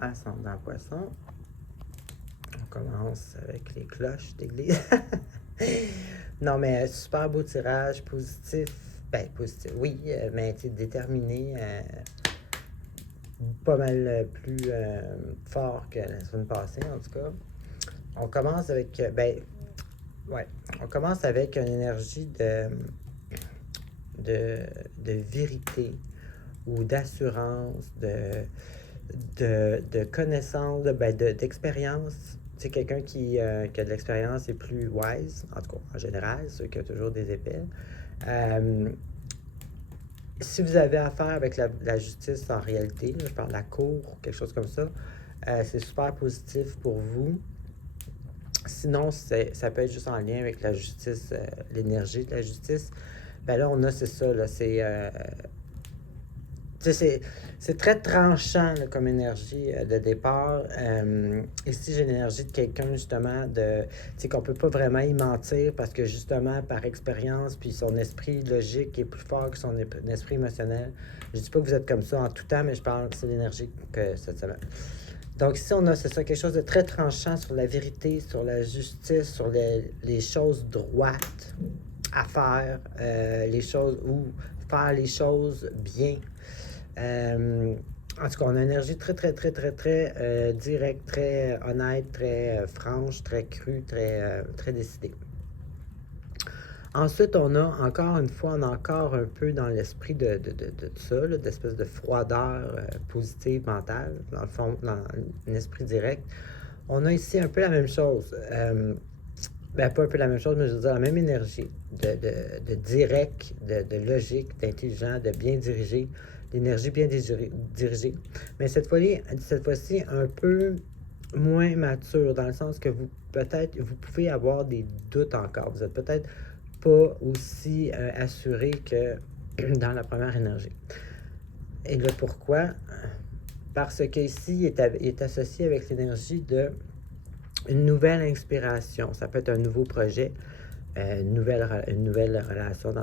Ascendant Poisson. On commence avec les cloches d'église. Non, mais super beau tirage, positif. Ben, positif, oui, mais tu déterminé. Pas mal plus fort que la semaine passée, en tout cas. On commence avec. Ouais. On commence avec une énergie de vérité ou d'assurance, de connaissance, d'expérience. C'est quelqu'un qui a de l'expérience et plus wise, en tout cas, en général, ceux qui ont toujours des épées. Si vous avez affaire avec la justice en réalité, là, je parle de la cour, quelque chose comme ça, c'est super positif pour vous. Sinon, ça peut être juste en lien avec la justice, l'énergie de la justice. Ben là, on a, c'est ça, là, c'est très tranchant là, comme énergie de départ. Ici, j'ai l'énergie de quelqu'un, justement, qu'on ne peut pas vraiment y mentir parce que, justement, par expérience, puis son esprit logique est plus fort que son esprit émotionnel. Je ne dis pas que vous êtes comme ça en tout temps, mais je parle que c'est l'énergie que cette semaine. Donc ici, on a, c'est ça, quelque chose de très tranchant sur la vérité, sur la justice, sur les choses droites à faire, les choses, ou faire les choses bien. En tout cas, on a une énergie très, très, très, très, très directe, très honnête, très franche, très crue, très décidée. Ensuite, on a encore une fois, on a encore un peu dans l'esprit de ça, là, d'espèce de froideur positive mentale, dans le fond, dans un esprit direct. On a ici un peu la même chose. Pas un peu la même chose, mais je veux dire la même énergie de direct, de logique, d'intelligent, de bien dirigé, d'énergie bien dirigée. Mais cette fois-ci, un peu moins mature, dans le sens que vous pouvez avoir des doutes encore. Vous êtes peut-être pas aussi assuré que dans la première énergie. Et le pourquoi? Parce qu'ici, il est associé avec l'énergie de une nouvelle inspiration. Ça peut être un nouveau projet, une nouvelle relation.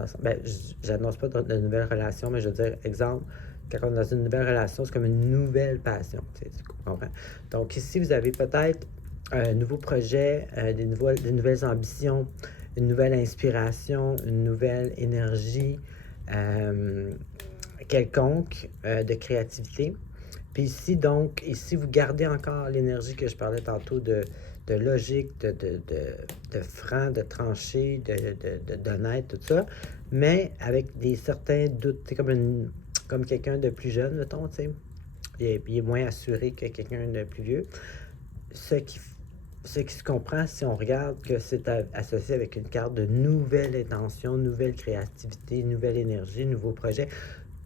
J'annonce pas de nouvelle relation, mais je veux dire, exemple, quand on est dans une nouvelle relation, c'est comme une nouvelle passion. Tu comprends? Donc ici, vous avez peut-être un nouveau projet, des nouvelles ambitions, une nouvelle inspiration, une nouvelle énergie quelconque de créativité. Puis ici, donc, ici, vous gardez encore l'énergie que je parlais tantôt de logique, de franc, de tranché, d'honnête, tout ça, mais avec certains doutes. C'est comme quelqu'un de plus jeune, mettons, tu sais. Il est moins assuré que quelqu'un de plus vieux. Ce qui se comprend si on regarde que c'est associé avec une carte de nouvelle intention, nouvelle créativité, nouvelle énergie, nouveau projet.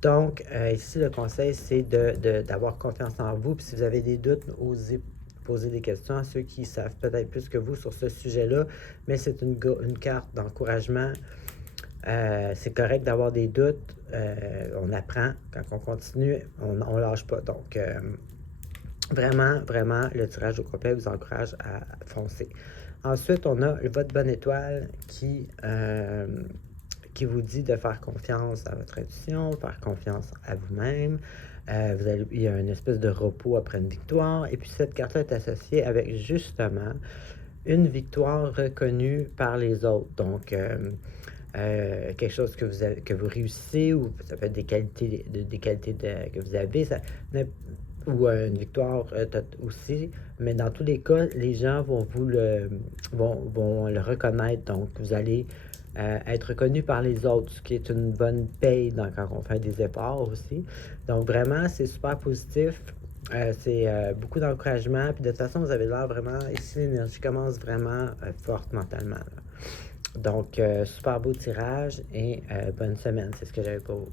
Donc, ici, le conseil, c'est d'avoir confiance en vous. Puis si vous avez des doutes, osez poser des questions à ceux qui savent peut-être plus que vous sur ce sujet-là. Mais c'est une carte d'encouragement. C'est correct d'avoir des doutes. On apprend. Quand on continue, on lâche pas. Donc, vraiment, vraiment, le tirage au complet vous encourage à foncer. Ensuite, on a votre bonne étoile qui vous dit de faire confiance à votre intuition, faire confiance à vous-même. Il y a une espèce de repos après une victoire. Et puis, cette carte-là est associée avec, justement, une victoire reconnue par les autres. Donc, quelque chose que vous réussissez, ou ça peut être des qualités, que vous avez, ou une victoire aussi. Mais dans tous les cas, les gens vont vont le reconnaître. Donc, vous allez être reconnu par les autres, ce qui est une bonne paye quand on fait des efforts aussi. Donc, vraiment, c'est super positif. C'est beaucoup d'encouragement. Puis de toute façon, vous avez l'air vraiment... Ici, l'énergie commence vraiment forte mentalement. Là. Donc, super beau tirage et bonne semaine. C'est ce que j'avais pour vous.